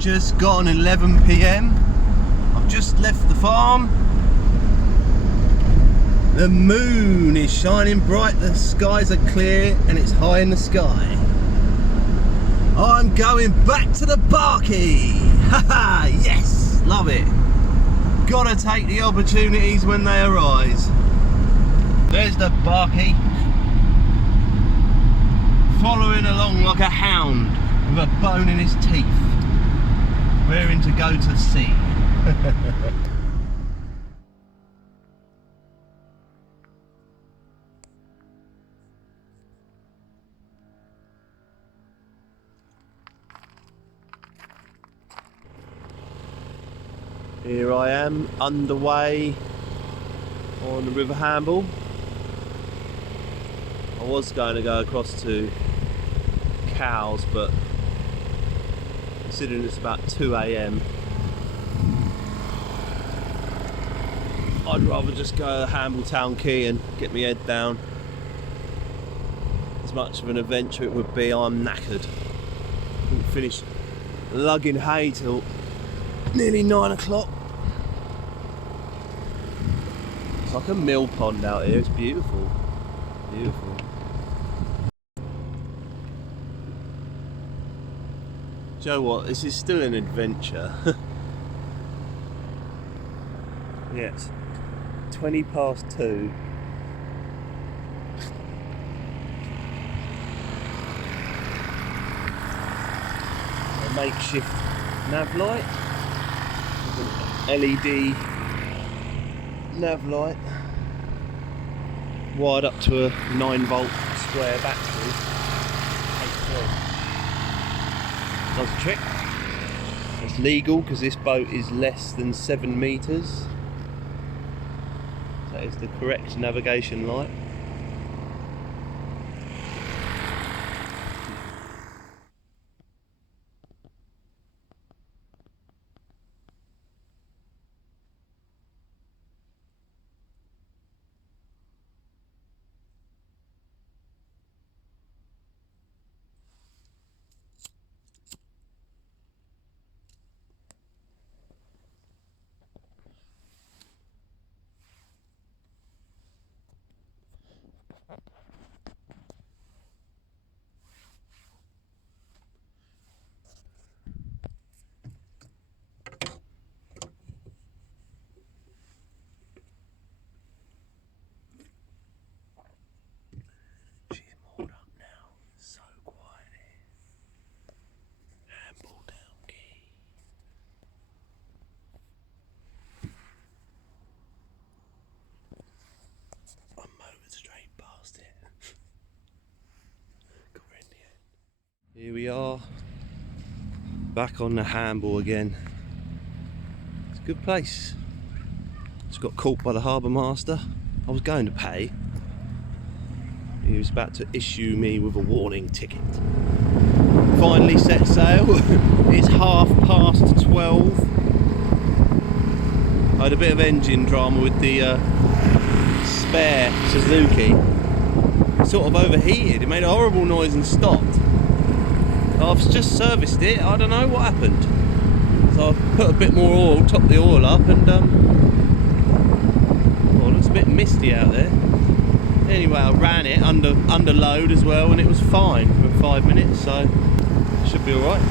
Just gone 11 PM. I've just left the farm. The moon is shining bright, the skies are clear and it's high in the sky. I'm going back to the Barkey. Haha, yes, love it. Gotta take the opportunities when they arise. There's the Barkey, following along like a hound with a bone in his teeth, raring to go to sea. Here I am, underway on the River Hamble. I was going to go across to Cows, but considering it's about 2 AM, I'd rather just go to Hamble Town Quay and get my head down. As much of an adventure it would be, I'm knackered. Didn't finish lugging hay till nearly 9 o'clock. It's like a mill pond out here, it's beautiful. Beautiful. Do you know what, this is still an adventure. Yeah, it's 20 past 2. A makeshift nav light. LED nav light wired up to a 9-volt square battery. 8 does the trick. It's legal because this boat is less than 7 meters. That is the correct navigation light. Here we are, back on the Hamble again. It's a good place. Just got caught by the harbour master. I was going to pay. He was about to issue me with a warning ticket. Finally set sail. It's 12:30. I had a bit of engine drama with the spare Suzuki. It sort of overheated. It made a horrible noise and stopped. I've just serviced it, I don't know what happened. So I've put a bit more oil, topped the oil up, and well, it looks a bit misty out there. Anyway, I ran it under load as well, and it was fine for 5 minutes, so should be alright.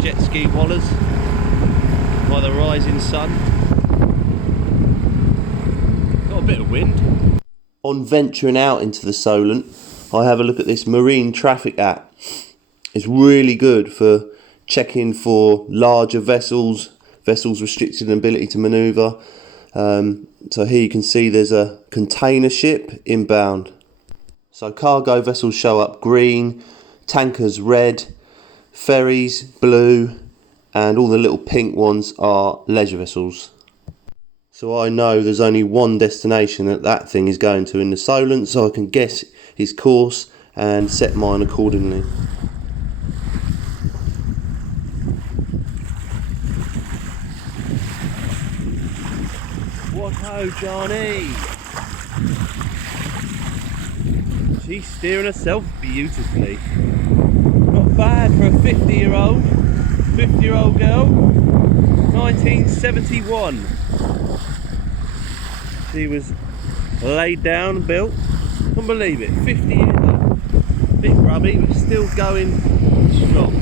Jet ski wallers by the rising sun. Got a bit of wind. On venturing out into the Solent, I have a look at this marine traffic app. It's really good for checking for larger vessels, vessels restricted in ability to manoeuvre. So here you can see there's a container ship inbound. So cargo vessels show up green, tankers red, ferries blue, and all the little pink ones are leisure vessels. So I know there's only one destination that thing is going to in the Solent, so I can guess his course and set mine accordingly. Whoa, Johnny! She's steering herself beautifully. Not bad for a 50-year-old. 50-year-old girl, 1971. She was laid down and built. Can't believe it, 50 years old. Bit grubby, but still going strong.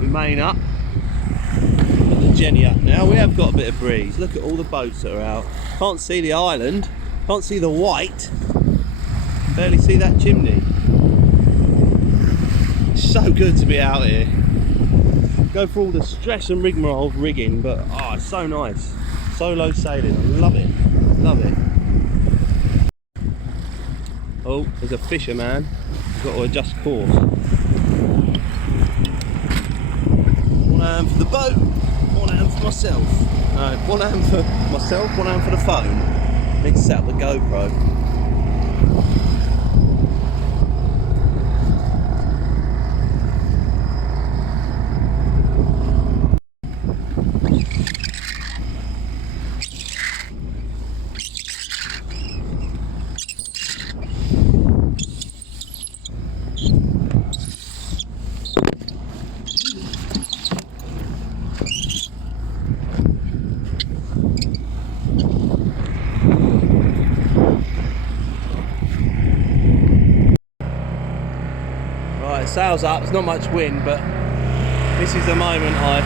We main up. Got the Jenny up now. We have got a bit of breeze. Look at all the boats that are out. Can't see the island. Can't see the white. Barely see that chimney. It's so good to be out here. Go for all the stress and rigmarole of rigging, but oh, it's so nice. Solo sailing, I love it. Love it. Oh, there's a fisherman. I've got to adjust course. One hand for the boat, one hand for myself. No, one hand for myself, one hand for the phone. Need to set up the GoPro. Right, sails up, there's not much wind, but this is the moment I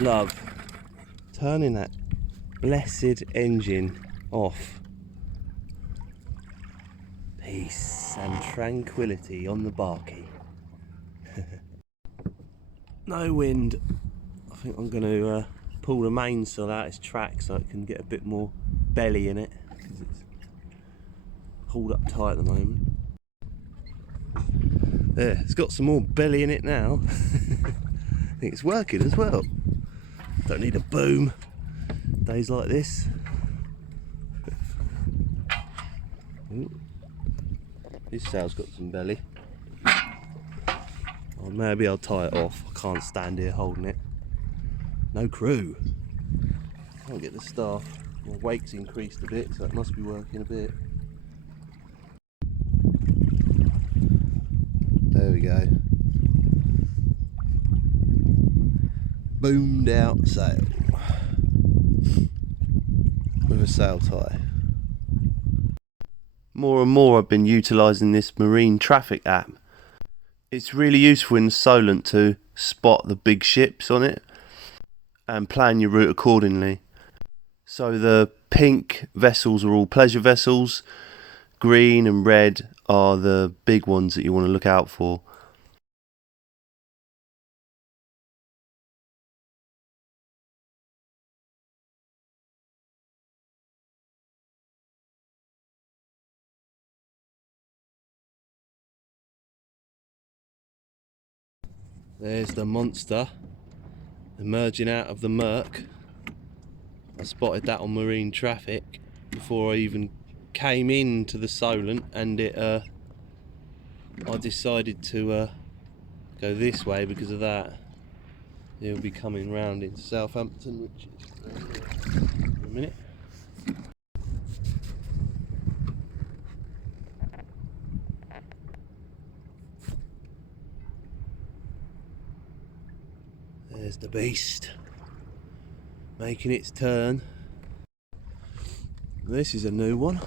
love. Turning that blessed engine off. Peace and tranquility on the barkie. No wind. I think I'm going to pull the mainsail out its track so it can get a bit more belly in it, because it's pulled up tight at the moment. There, it's got some more belly in it now. I think it's working as well. Don't need a boom. Days like this. Ooh. This sail's got some belly. Oh, maybe I'll tie it off. I can't stand here holding it. No crew. Can't get the staff. My wake's increased a bit, so it must be working a bit. There we go. Boomed out sail with a sail tie. More and more I've been utilising this marine traffic app. It's really useful in the Solent to spot the big ships on it and plan your route accordingly. So the pink vessels are all pleasure vessels, green and red are the big ones that you want to look out for. There's the monster emerging out of the murk. I spotted that on marine traffic before I even came into the Solent, and I decided to go this way because of that. He'll be coming round into Southampton, which is in a minute. There's the beast making its turn. This is a new one.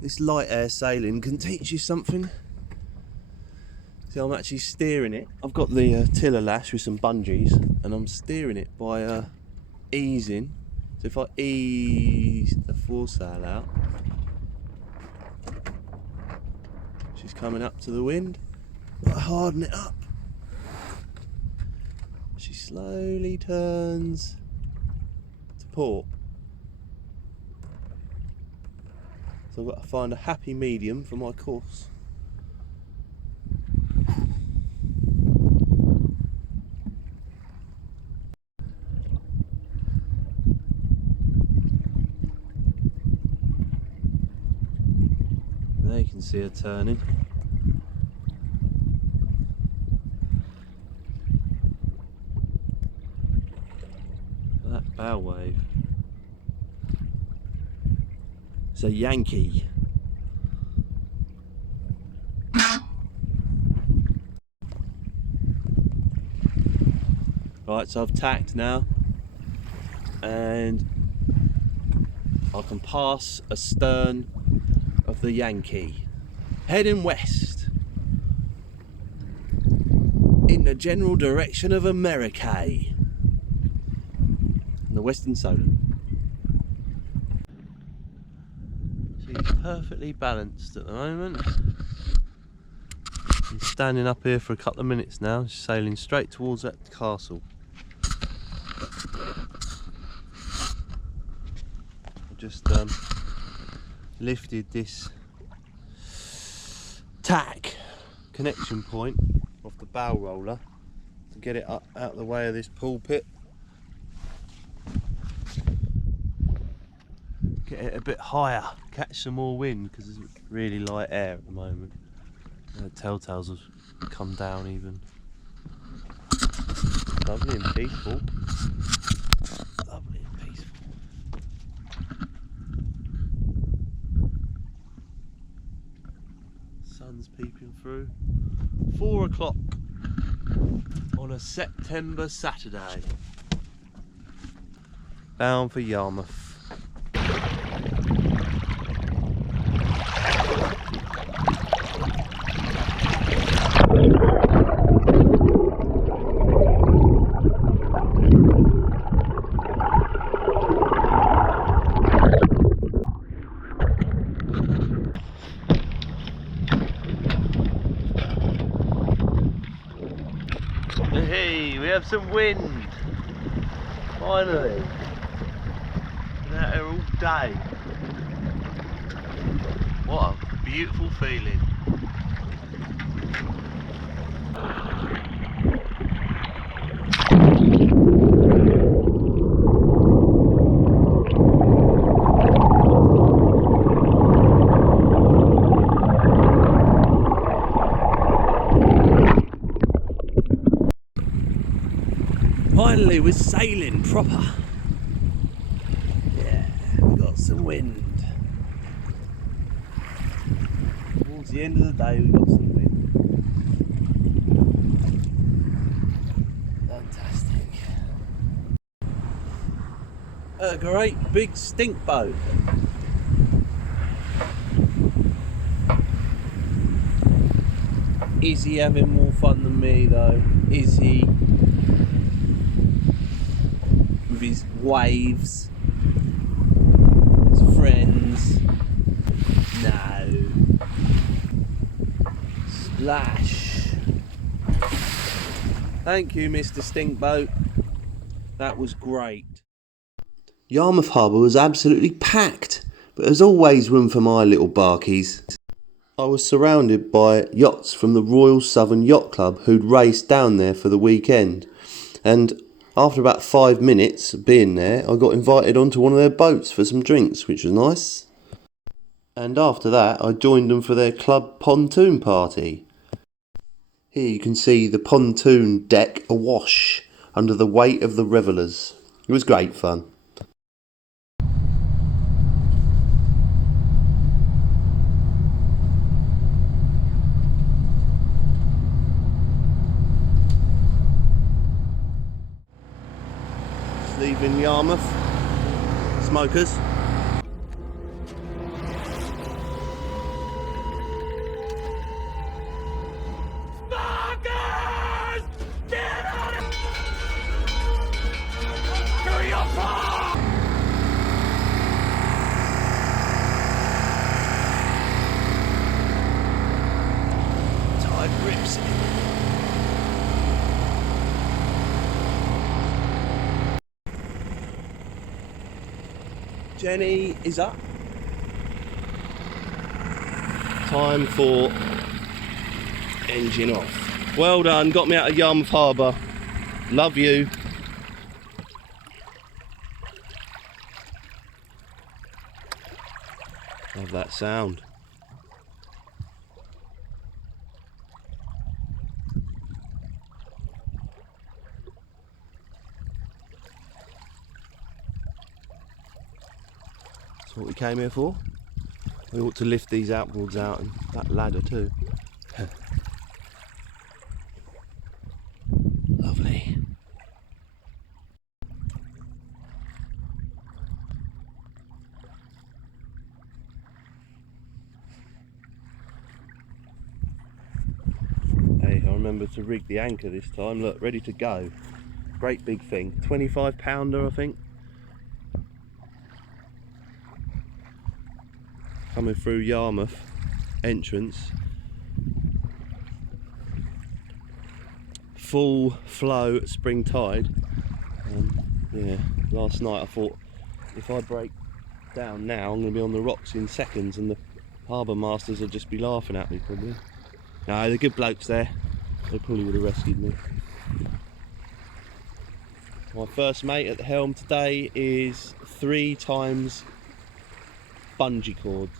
This light air sailing can teach you something. See, I'm actually steering it. I've got the tiller lash with some bungees, and I'm steering it by easing. So if I ease the foresail out, she's coming up to the wind. I harden it up. She slowly turns to port. So I've got to find a happy medium for my course. There you can see her turning. That bow wave. It's a Yankee. Right, so I've tacked now, and I can pass astern of the Yankee, heading west in the general direction of America, in the western Solent. She's perfectly balanced at the moment. I'm standing up here for a couple of minutes now, sailing straight towards that castle. I just lifted this tack connection point off the bow roller to get it up out of the way of this pulpit. Get it a bit higher, catch some more wind because there's really light air at the moment. The telltales have come down even. Lovely and peaceful. Lovely and peaceful. Sun's peeping through. 4 o'clock on a September Saturday. Bound for Yarmouth. Hey, we have some wind. Finally. Been out here all day. What a beautiful feeling. Finally, we're sailing proper. Yeah, we got some wind. Towards the end of the day, we got some wind. Fantastic. A great big stink boat. Is he having more fun than me though? Is he? With his waves, his friends. No. Splash. Thank you, Mr. Stinkboat. That was great. Yarmouth Harbour was absolutely packed, but there's always room for my little barkies. I was surrounded by yachts from the Royal Southern Yacht Club who'd raced down there for the weekend, and after about 5 minutes of being there, I got invited onto one of their boats for some drinks, which was nice. And after that, I joined them for their club pontoon party. Here you can see the pontoon deck awash under the weight of the revellers. It was great fun. Leaving Yarmouth. Smokers. Smokers! Get out of here! Your car! Tide rips it. Jenny is up. Time for engine off. Well done, got me out of Yarmouth Harbour. Love you. Love that sound. That's what we came here for. We ought to lift these outboards out and that ladder too. Lovely. remember to rig the anchor this time. Look, ready to go. Great big thing. 25-pounder, I think. Coming through Yarmouth entrance. Full flow at spring tide. Yeah, last night I thought if I break down now I'm going to be on the rocks in seconds and the harbour masters will just be laughing at me probably. No, they're good blokes there. They probably would have rescued me. My first mate at the helm today is 3 times bungee cords.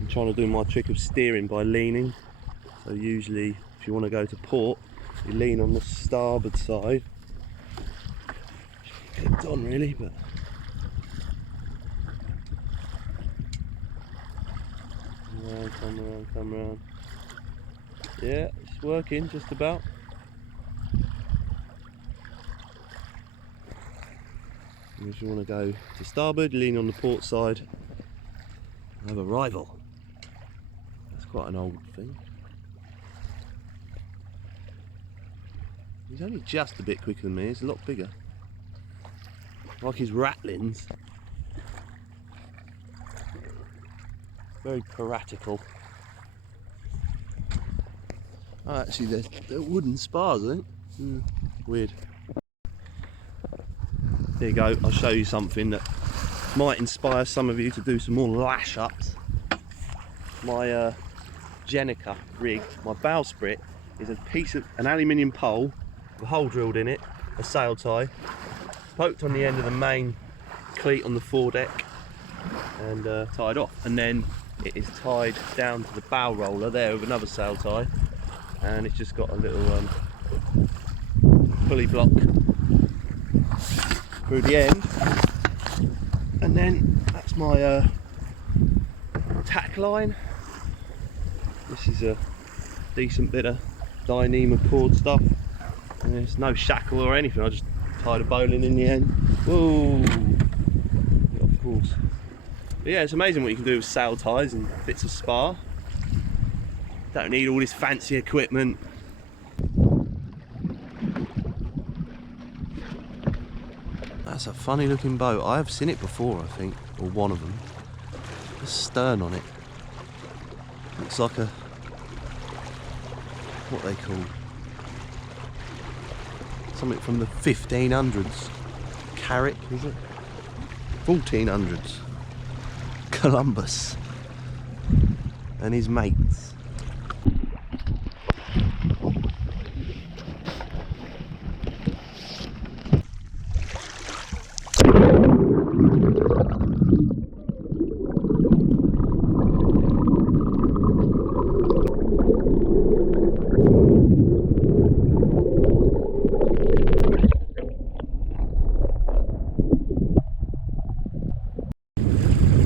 I'm trying to do my trick of steering by leaning. So usually if you want to go to port, you lean on the starboard side. Clipped on really, but come around. Yeah, it's working just about. And if you want to go to starboard, lean on the port side. I have a rival. That's quite an old thing. He's only just a bit quicker than me, he's a lot bigger. Like his rattlings. Very piratical. Oh, actually they're wooden spars, I think. Weird. There you go, I'll show you something that might inspire some of you to do some more lash ups. My Jenica rig, my bowsprit, is a piece of an aluminium pole with a hole drilled in it, a sail tie, poked on the end of the main cleat on the foredeck and tied off. And then it is tied down to the bow roller there with another sail tie, and it's just got a little pulley block through the end. And then that's my tack line. This is a decent bit of Dyneema cord stuff, and there's no shackle or anything. I just tied a bowline in the end. Whoa! Yeah, of course. But yeah, it's amazing what you can do with sail ties and bits of spar. Don't need all this fancy equipment. That's a funny looking boat. I have seen it before, I think, or one of them. The stern on it looks like a, what they call, something from the 1500s. Carrick, is it? 1400s. Columbus and his mates.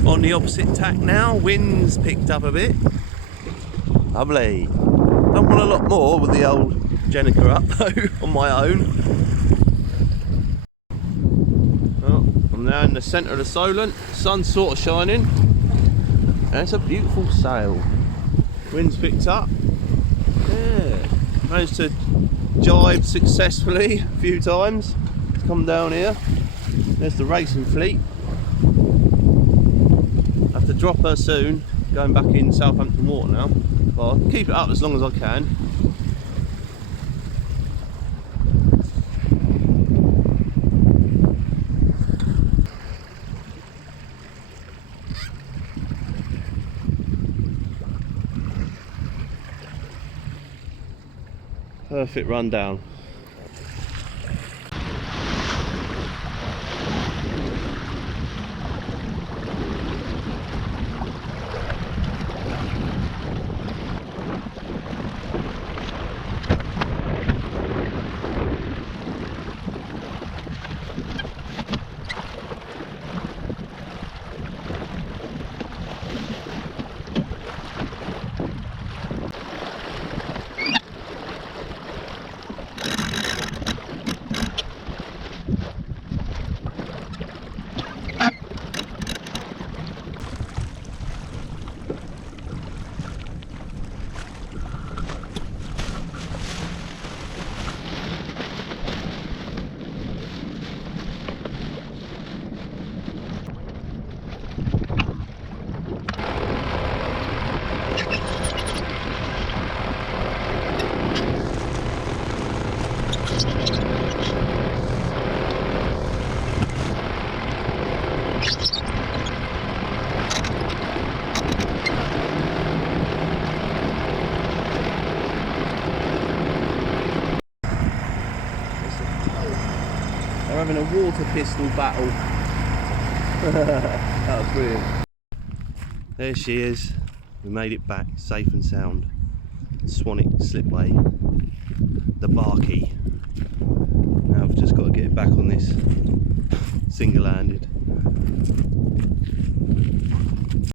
On the opposite tack now, wind's picked up a bit. Lovely. Don't want a lot more with the old Jenica up though, on my own. Well, I'm now in the centre of the Solent. The sun's sort of shining. And it's a beautiful sail. Wind's picked up. Yeah. Managed to jibe successfully a few times. Let's come down here. There's the racing fleet. Have to drop her soon, going back in Southampton water now. But I'll keep it up as long as I can. Perfect rundown. They're having a water pistol battle. That was brilliant. There she is. We made it back safe and sound. Swanwick slipway, the Barkey. Now I've just got to get it back on this single-handed.